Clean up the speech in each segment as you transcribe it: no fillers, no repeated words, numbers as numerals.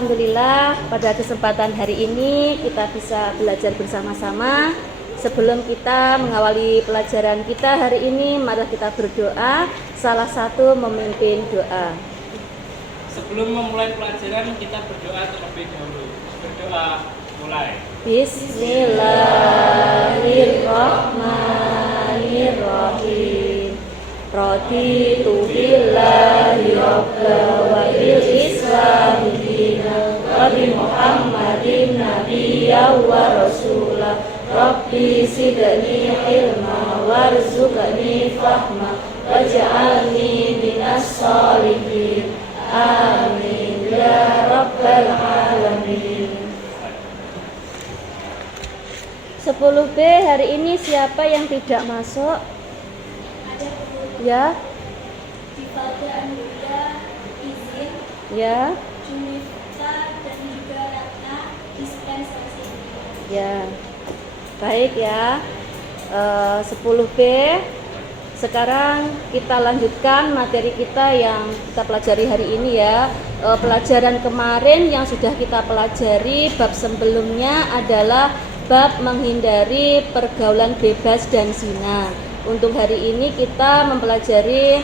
alhamdulillah pada kesempatan hari ini kita bisa belajar bersama-sama. Sebelum kita mengawali pelajaran kita hari ini, mari kita berdoa. Salah satu memimpin doa. Sebelum memulai pelajaran, kita berdoa terlebih dahulu. Berdoa, mulai. Bismillahirrahmanirrahim. Raditu billahi rabba wa bil islami dina wa bi Muhammadin nabiyya wa rasula. Rabbi zidni ilma warzuqni fahma waj'alni minas sholihin. Amin ya rabbal alamin. 10B hari ini siapa yang tidak masuk? Ya. Difalda Anugrah izin. Ya. Junifta dan juga Ratna dispensasi. Ya. Baik ya. 10B. Sekarang kita lanjutkan materi kita yang kita pelajari hari ini ya. Pelajaran kemarin yang sudah kita pelajari bab sebelumnya adalah bab menghindari pergaulan bebas dan zina. Untuk hari ini kita mempelajari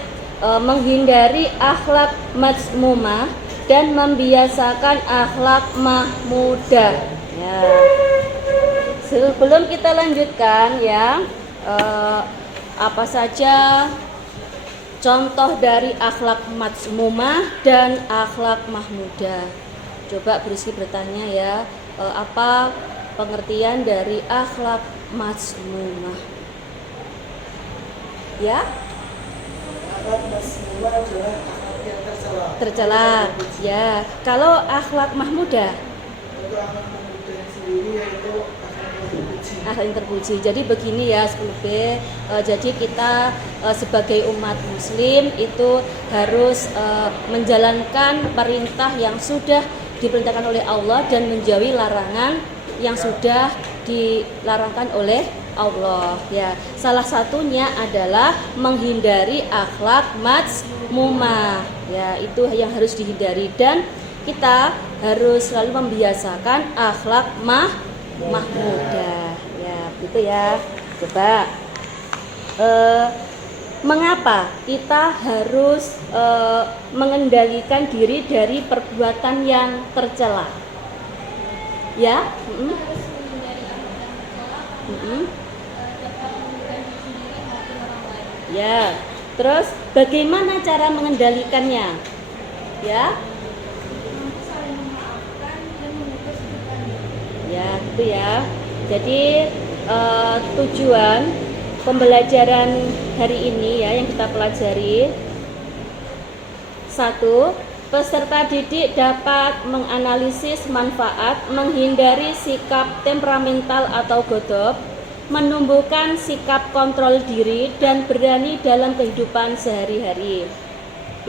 menghindari akhlak mazmumah dan membiasakan akhlak mahmudah. Ya. Sebelum kita lanjutkan ya, apa saja contoh dari akhlak mazmumah dan akhlak mahmudah? Coba berisi bertanya ya, apa pengertian dari akhlak mazmumah? Ya, akhlak mazmumah adalah akhlak yang tercela. Ya, kalau akhlak mahmudah, untuk akhlak mahmudah sendiri yaitu akhlak yang terpuji. akhlak yang terpuji. Jadi begini ya 10B, jadi kita sebagai umat muslim itu harus menjalankan perintah yang sudah diperintahkan oleh Allah dan menjauhi larangan yang sudah dilarangkan oleh Allah ya. Salah satunya adalah menghindari akhlak mazmumah ya, itu yang harus dihindari dan kita harus selalu membiasakan akhlak mahmudah ya, gitu ya. Coba mengapa kita harus mengendalikan diri dari perbuatan yang tercela ya? Ya, terus bagaimana cara mengendalikannya? Ya, ya, gitu ya. Jadi tujuan pembelajaran hari ini ya yang kita pelajari, 1. Peserta didik dapat menganalisis manfaat menghindari sikap temperamental atau godop, menumbuhkan sikap kontrol diri dan berani dalam kehidupan sehari-hari.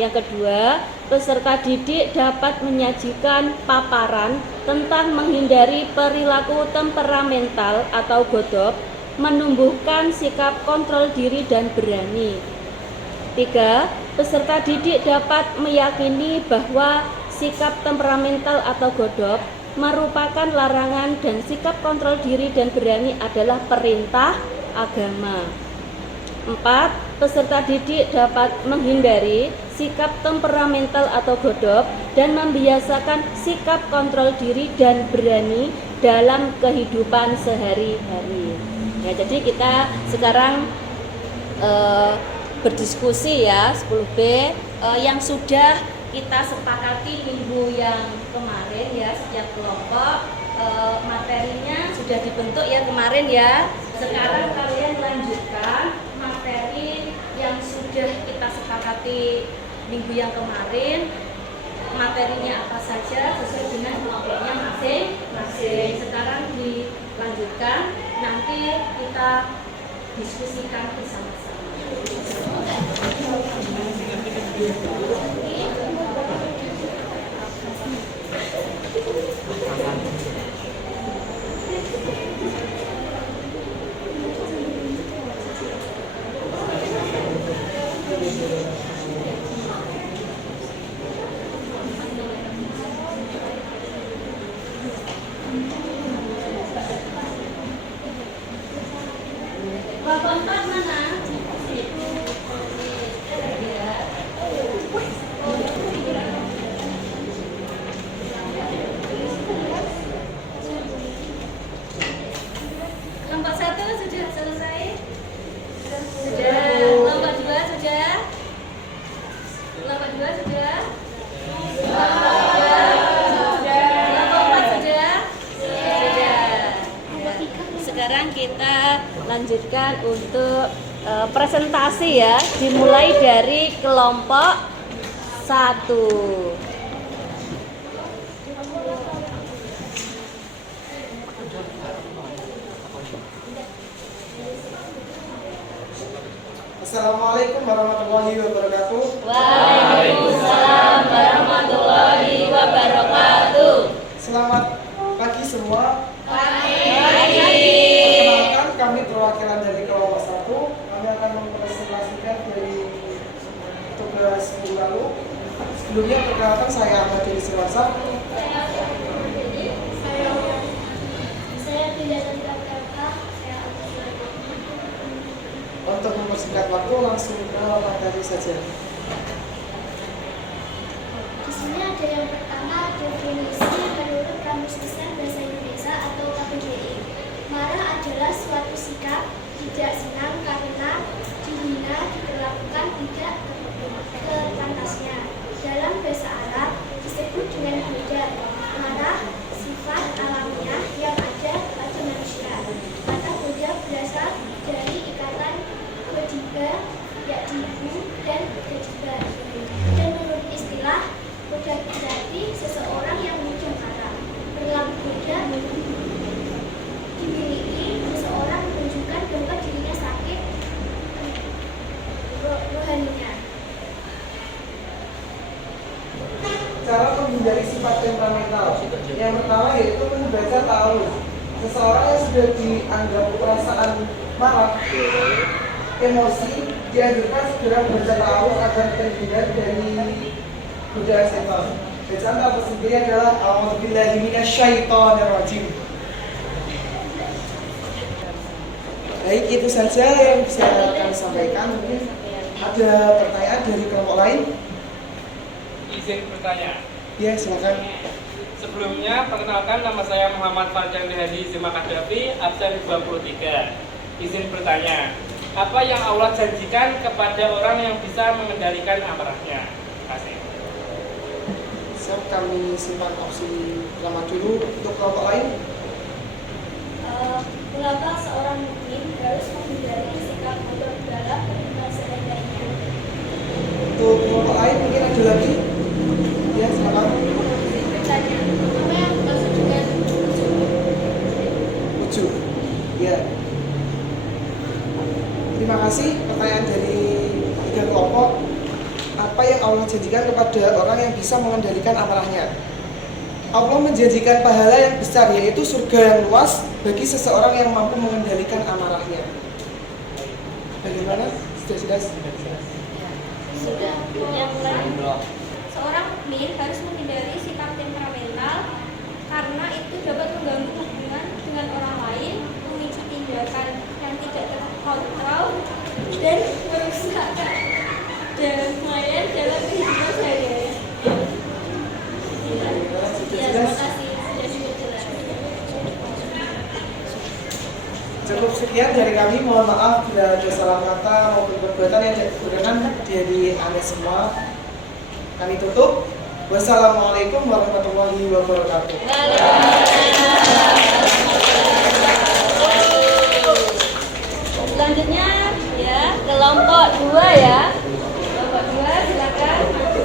Yang kedua, peserta didik dapat menyajikan paparan tentang menghindari perilaku temperamental atau godop, menumbuhkan sikap kontrol diri dan berani. 3. Peserta didik dapat meyakini bahwa sikap temperamental atau godop merupakan larangan dan sikap kontrol diri dan berani adalah perintah agama. 4. Peserta didik dapat menghindari sikap temperamental atau godop dan membiasakan sikap kontrol diri dan berani dalam kehidupan sehari-hari. Ya, jadi kita sekarang berdiskusi ya 10B yang sudah kita sepakati minggu yang kemarin ya, setiap kelompok materinya sudah dibentuk ya kemarin ya. Sekarang kalian lanjutkan materi yang sudah kita sepakati minggu yang kemarin. Materinya apa saja sesuai dengan kelompoknya masing-masing. Sekarang dilanjutkan, nanti kita diskusikan bersama-sama. melanjutkan untuk presentasi ya, dimulai dari kelompok 1. Assalamualaikum warahmatullahi wabarakatuh. Waalaikumsalam warahmatullahi wabarakatuh. Selamat pagi semua. Pagi. Perkenalkan, kami perwakilan dari kelompok 1. Kami akan mempresentasikan dari tugas minggu lalu. Sebelumnya perkenalkan, saya Ahmad Deni Sirwasa. Saya tidak terlibat kata. Saya Untuk mempersingkat waktu, langsung ke materi saja. Di sini ada yang pertama, definisi menurut Kamus Besar Bahasa Indonesia atau KBBI. Marah adalah suatu sikap tidak senang karena dihina, diperlakukan tidak kepantasnya. Dalam bahasa Arab disebut dengan hujat. Marah sifat alamiah yang ada pada manusia. Kata hujat berasal dari ikatan ketiga, yakni ibu dan ketiga. Dan menurut istilah, hujat berarti seseorang yang mudah marah. Perilaku hujat dimiliki seseorang menunjukkan bahwa dirinya sakit rohaninya. Cara menghindari sifat temperamental. Yang pertama yaitu membaca ta'aruf. Seseorang yang sudah dianggap perasaan marah, emosi, dianjurkan segera membaca ta'aruf agar terhindar dari godaan setan. Bacaan ta'aruf sendiri adalah A'udzubillahi minasyaitonirrajim. Baik, itu saja yang bisa kami sampaikan. Mungkin ada pertanyaan dari kelompok lain? Izin bertanya. Ya, silakan. Sebelumnya, perkenalkan, nama saya Muhammad Farjan Hadi Zima Kadafi, absen 23. Izin bertanya, apa yang Allah janjikan kepada orang yang bisa mengendalikan amarahnya? Terima kasih. Siap, kami simpan opsi pertama dulu. Untuk kelompok lain? Mengapa seorang mukmin harus menghindari sikap bodoh dalam beriman seadanya? Untuk kelompok lain mungkin ada lagi? Ya, silakan. Bertanya, apa yang dimaksud dengan Ujub. Ya. Terima kasih pertanyaan dari 3 kelompok. Apa yang Allah janjikan kepada orang yang bisa mengendalikan amarahnya? Allah menjanjikan pahala yang besar, yaitu surga yang luas bagi seseorang yang mampu mengendalikan amarahnya. Bagaimana? Sudah jelas? Sudah. Yang lain, seorang mukmin harus menghindari sikap temperamental karena itu dapat mengganggu hubungan dengan orang lain, memicu tindakan yang tidak terkontrol dan merusak kedamaian dalam kehidupan sehari-hari. Ya, terima kasih. Sudah jelas. Cukup sekian dari kami. Mohon maaf bila ada salah kata maupun perbuatan yang tidak berkenan dari Anda semua. Kami tutup. Wassalamualaikum warahmatullahi wabarakatuh. Selanjutnya ya, kelompok 2 ya. Kelompok 2 silakan maju.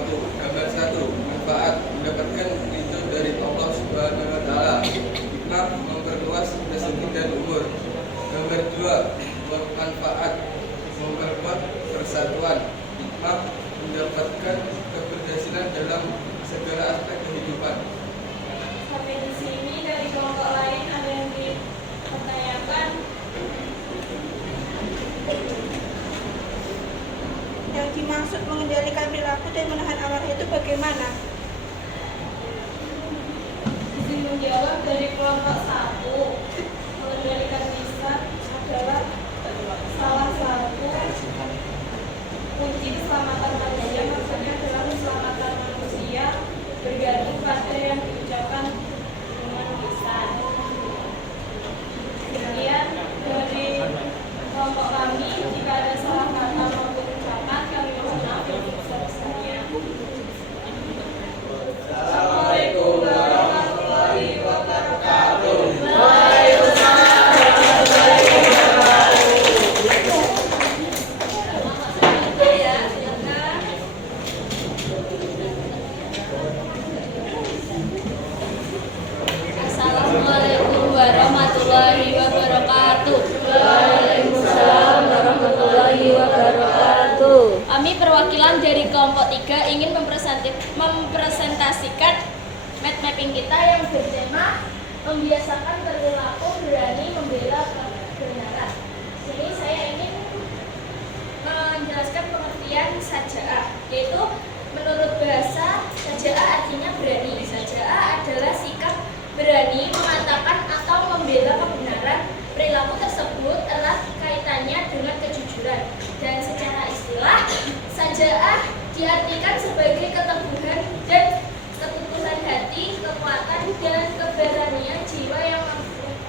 Gambar 1. Manfaat mendapatkan ridho dari Allah Subhanahu wa taala. Hikmah memperluas rezeki dan umur. Gambar 2. Manfaat memperkuat persatuan. Hikmah mendapatkan keberhasilan dalam segala aspek kehidupan. Sampai di sini dari kelompok lain ada yang dipertanyakan. Yang dimaksud mengendalikan perilaku dan menahan amarah itu bagaimana? Izin menjawab dari kelompok 1. Mengendalikan lisan adalah salah satu kunci keselamatan manusia. Maksudnya adalah keselamatan manusia bergantung pada yang diucapkan dengan lisan. Kemudian dari kelompok kami, jika ada salah kata maupun ucapan, kami mohon maaf yang sebesar-besarnya. Assalamualaikum warahmatullahi wabarakatuh. Assalamualaikum warahmatullahi wabarakatuh. Waalaikumsalam warahmatullahi wabarakatuh. Kami perwakilan dari kelompok 3 ingin mempresentasikan mind mapping kita yang bertema membiasakan perilaku berani membela kebenaran. Sini saya ingin menjelaskan pengertian saja'ah, yaitu menurut bahasa saja'ah artinya berani. Saja'ah adalah sikap berani mengatakan atau membela kebenaran. Perilaku tersebut erat kaitannya dengan kejujuran, dan secara istilah saja'ah diartikan sebagai keteguhan dan ketukuhan hati, kekuatan dan keberanian jiwa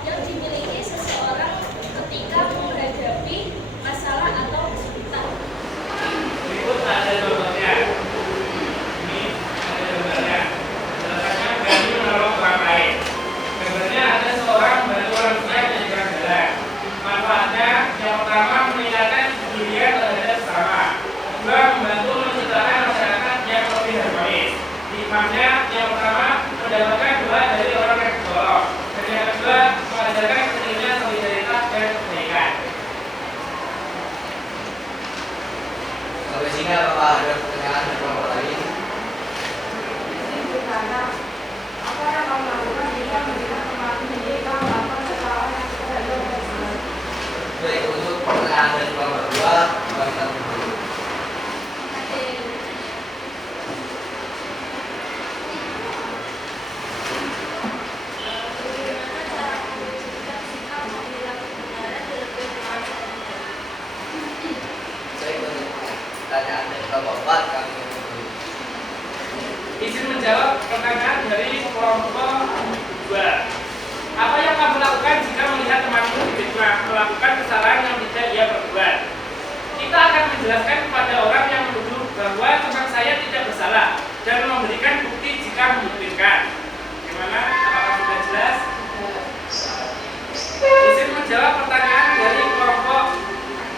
yang dimiliki seseorang ketika menghadapi masalah atau kesulitan. Berikut ada contohnya. Ini ada gambarnya. Jelasnya berani menolong orang lain. Gambarnya ada seorang bantu orang tua yang kurang jalan. Manfaatnya yang pertama meningkatkan kejelian terhadap sesama. Kedua, membantu menciptakan masyarakat yang lebih harmonis. Hikmahnya yang pertama mendapatkan doa dari orang yang ditolong. Dan yang kedua mengajarkan pentingnya solidaritas dan kebaikan. Sampai sini apakah ada pertanyaan dari kelompok lain? Izin bertanya, apa yang kamu lakukan jika melihat teman sendiri kamu melakukan kesalahan yang tidak dilakukan? Baik, untuk pertanyaan dari kelompok 2, kita tunggu. Baik, untuk pertanyaan dari kelompok 4, kami tunggu. Izin menjawab pertanyaan dari kelompok 2. Apa yang kamu lakukan jika melihat temanmu difitnah melakukan kesalahan yang tidak ia perbuat? Kita akan menjelaskan kepada orang yang menuduh bahwa teman saya tidak bersalah dan memberikan bukti jika memungkinkan. Gimana? Apakah sudah jelas? Izin menjawab pertanyaan dari kelompok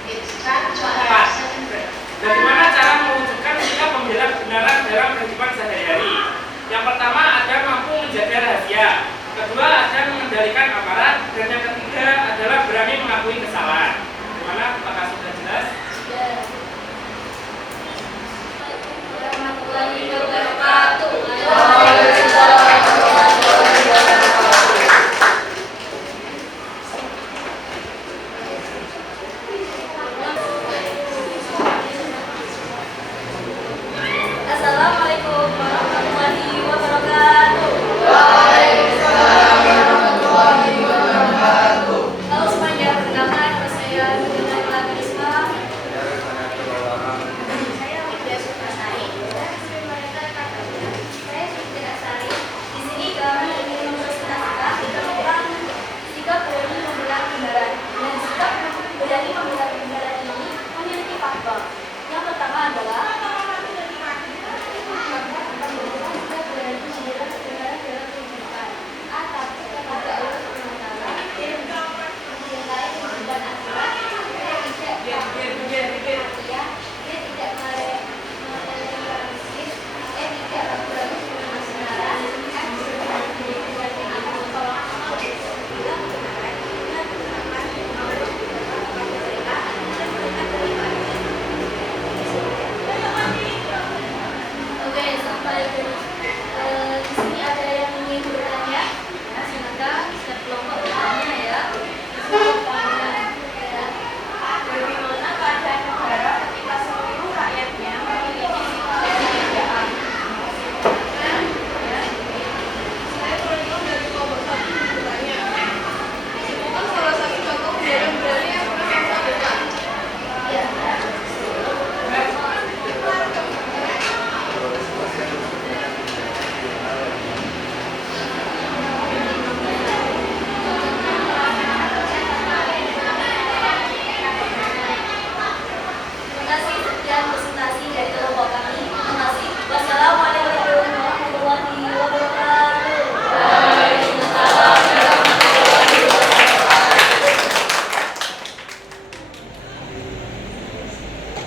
4. Bagaimana cara mewujudkan sikap membela kebenaran dalam kehidupan sehari-hari? Yang pertama ada mampu menjaga rahasia, kedua ada mengendalikan amarah, dan yang ketiga adalah berani mengakui kesalahan. Bagaimana? Apakah sudah jelas? Warahmatullahi wabarakatuh. Assalamualaikum warahmatullahi wabarakatuh. Halo semuanya, perkenalkan nama saya Nurul Risma. Saya Widya Suprasari. Saya Widya Asari. Di sini kami ingin mempresentasikan tentang sikap berani membela kebenaran. Dan sikap berani membela kebenaran ini memiliki faktor. Yang pertama adalah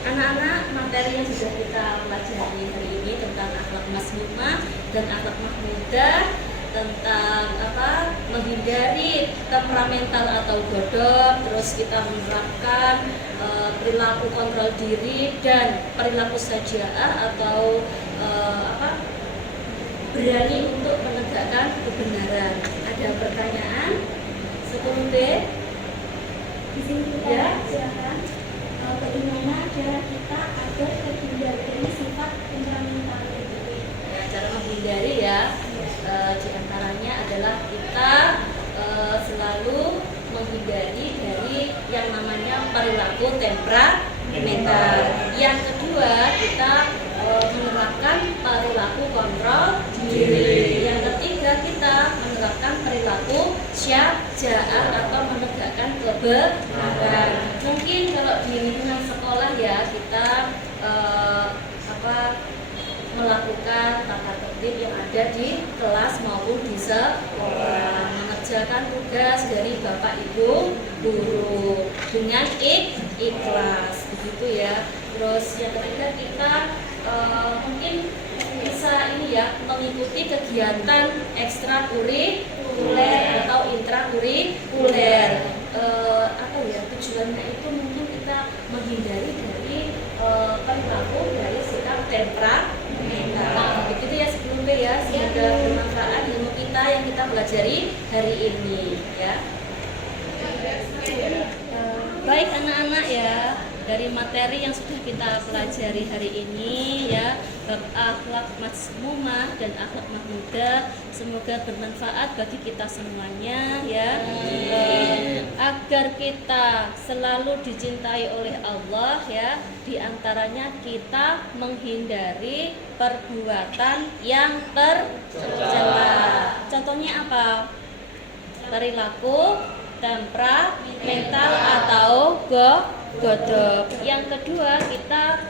Anak-anak, materi yang sudah kita pelajari hari ini tentang akhlak mazmumah dan akhlak mahmudah, tentang menghindari temperamental atau godok, terus kita menerapkan perilaku kontrol diri dan perilaku saja'ah atau berani untuk menegakkan kebenaran. Ada pertanyaan? 10B? Izin Ya. silakan. Bagaimana cara kita agar terhindar dari sifat temperamental itu? Ya, cara menghindari ya, di antaranya adalah kita selalu menghindari dari yang namanya perilaku temperamental. Yang kedua, kita menerapkan perilaku kontrol diri. Yang ketiga, kita menerapkan perilaku syaja'ah atau menegakkan kebenaran. Mungkin kalau di lingkungan sekolah ya kita melakukan tata tertib yang ada di kelas maupun di sekolah, mengerjakan tugas dari Bapak Ibu guru dengan ikhlas, begitu ya. Terus yang ketiga, kita mungkin bisa ini ya, mengikuti kegiatan ekstrakurikuler atau intrakurikuler. Tujuannya itu mungkin kita menghindari dari perilaku dari sikap temperamental. Begitu ya sebelumnya ya, semoga bermanfaat ilmu kita yang kita pelajari hari ini ya. Baik anak-anak ya, dari materi yang sudah kita pelajari hari ini ya, bab akhlak mazmumah dan akhlak mahmudah, semoga bermanfaat bagi kita semuanya ya. Agar kita selalu dicintai oleh Allah ya, diantaranya kita menghindari perbuatan yang tercela. Contohnya apa? Perilaku temperamental atau godok. Yang kedua, kita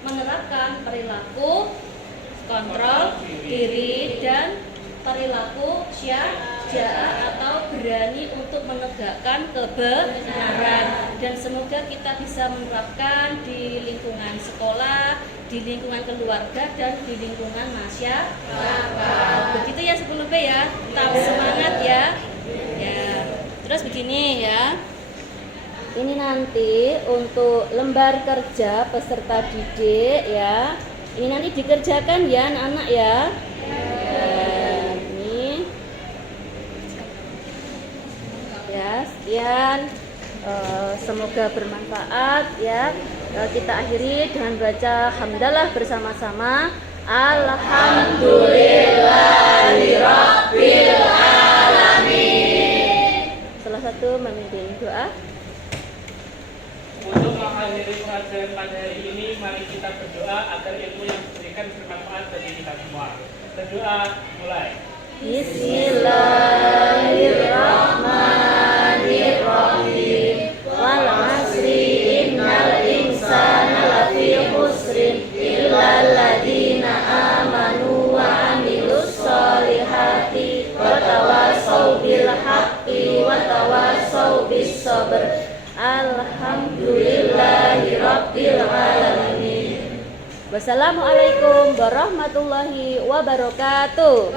menerapkan perilaku kontrol diri dan perilaku syaja'ah atau berani untuk menegakkan kebenaran. Dan semoga kita bisa menerapkan di lingkungan sekolah, di lingkungan keluarga, dan di lingkungan masyarakat. Begitu ya sebelumnya ya, tetap semangat ya. Terus begini ya, ini nanti untuk lembar kerja peserta didik ya, ini nanti dikerjakan ya anak-anak ya. Ini ya, sekian. Semoga bermanfaat ya. Kita akhiri dengan baca hamdalah bersama-sama. Alhamdulillahirabbil alamin. Salah satu memimpin doa. Untuk mengakhiri pengajian pada hari ini, mari kita berdoa agar ilmu yang diberikan bermanfaat bagi kita semua. Berdoa mulai. Bismillahirrahmanirrahim. Wal 'asri innal insana lafi khusrin illal ladzina amanu wa 'amilus sholihati wa tawassaw bil haqqi wa tawassaw bis sabr. Alhamdulillahirabbil alamin. Wassalamualaikum warahmatullahi wabarakatuh.